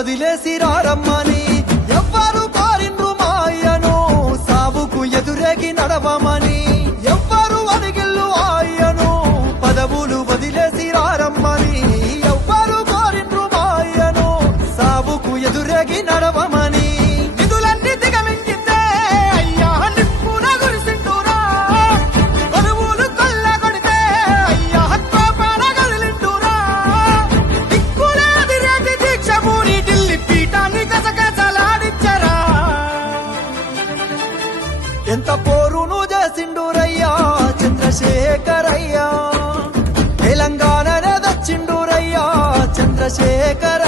వదిలేసి రారమ్మని ఎవ్వరు కోరిండ్రు మాయను సావుకు ఎదురేగి నడవమని ఎవ్వరు అడిగిల్లు ఆయను పదవులు వదిలేసి రారమ్మని ఎవ్వరు కోరిండ్రు మాయను సావుకు ఎదురేగి నడవమని నిధులన్నీ దిగమింగిందే అయ్యా నిప్పున గురిసింటూరా పదవులు కొల్లగొడితే అయ్యా కోపాన కదిలింటూరా దిక్కులేదిరేటి దీక్ష పూని ఢిల్లీ పీఠాన్ని గజగజలాడించరా ఎంత పోరును చేసిండూరయ్యా చంద్రశేఖరయ్యా తెలంగాణనే దచ్చిండూరయ్యా చంద్రశేఖర్